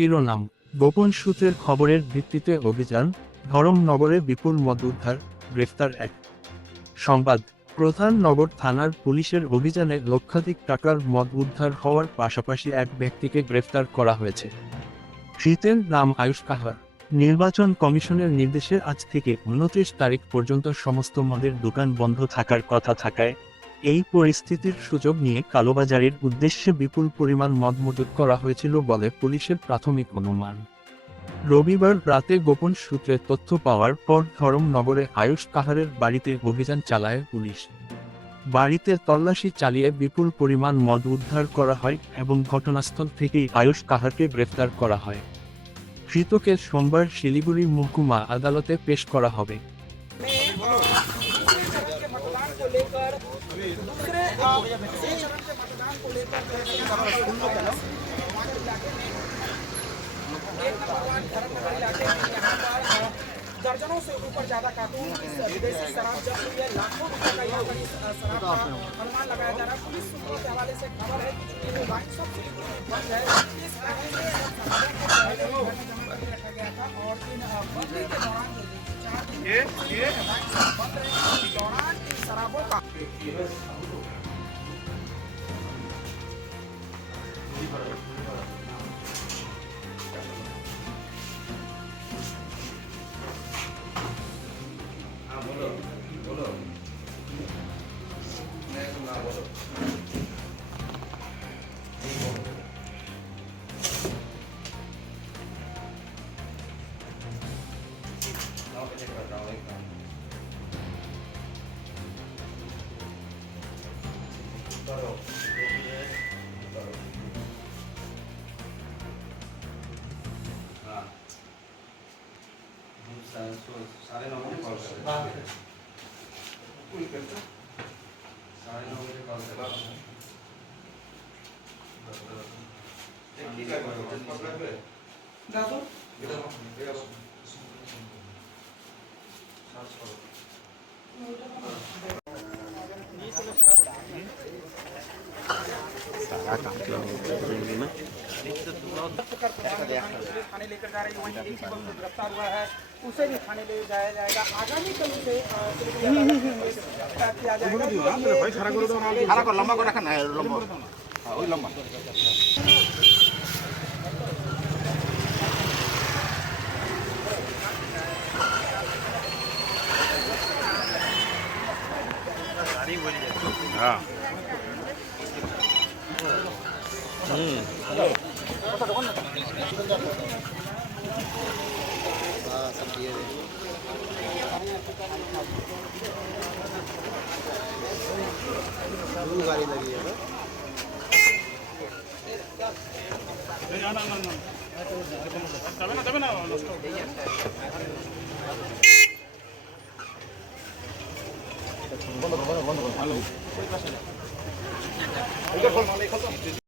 শিরোনাম: গোপন সূত্রের খবরের ভিত্তিতে অভিযান, ধরমনগরে বিপুল মদ উদ্ধার, গ্রেফতার এক। সংবাদ: প্রধান নগর থানার পুলিশের অভিযানে লক্ষাধিক টাকার মদ উদ্ধার হওয়ার পাশাপাশি এক ব্যক্তিকে গ্রেফতার করা হয়েছে। ধৃতের নাম আয়ুষ কাহার। নির্বাচন কমিশনের নির্দেশে আজ থেকে 29 তারিখ পর্যন্ত সমস্ত মদের দোকান বন্ধ থাকার কথা থাকায় এই পরিস্থিতির সুযোগ নিয়ে কালোবাজারের উদ্দেশ্যে বিপুল পরিমাণ মদ মজুত করা হয়েছিল বলে পুলিশের প্রাথমিক অনুমান। রবিবার রাতে গোপন সূত্রে তথ্য পাওয়ার পর ধরমনগরে আয়ুষ কাহারের বাড়িতে অভিযান চালায় পুলিশ। বাড়িতে তল্লাশি চালিয়ে বিপুল পরিমাণ মদ উদ্ধার করা হয় এবং ঘটনাস্থল থেকেই আয়ুষ কাহারকে গ্রেফতার করা হয়। ধৃতকে সোমবার শিলিগুড়ি মহকুমা আদালতে পেশ করা হবে। दर्जनों से ऊपर ज्यादा कार्टून विदेशी शराब जब्त हुई है। लाखों रुपए का यहाँ पर इस शराब का अनुमान लगाया जा रहा है। पुलिस सूत्रों के हवाले से खबर है कि चूंकि वो वाइन शॉप बंद है, इस कारण से शराबों को पहले ही घर में जमा करके रखा गया था और इन बंदी के दौरान जो 4 दिन वाइन शॉप बंद रहे, इस दौरान इन शराबों का साढ़े 9 बजे कॉल कर साढ़े 9 बजे कॉल कर थाने लेकर जा रही है। वहीं एक युवक को गिरफ्तार हुआ है, उसे भी थाने ले जाया जाएगा। आगामी कल उसे किया जाएगा। गाड़ी लगी है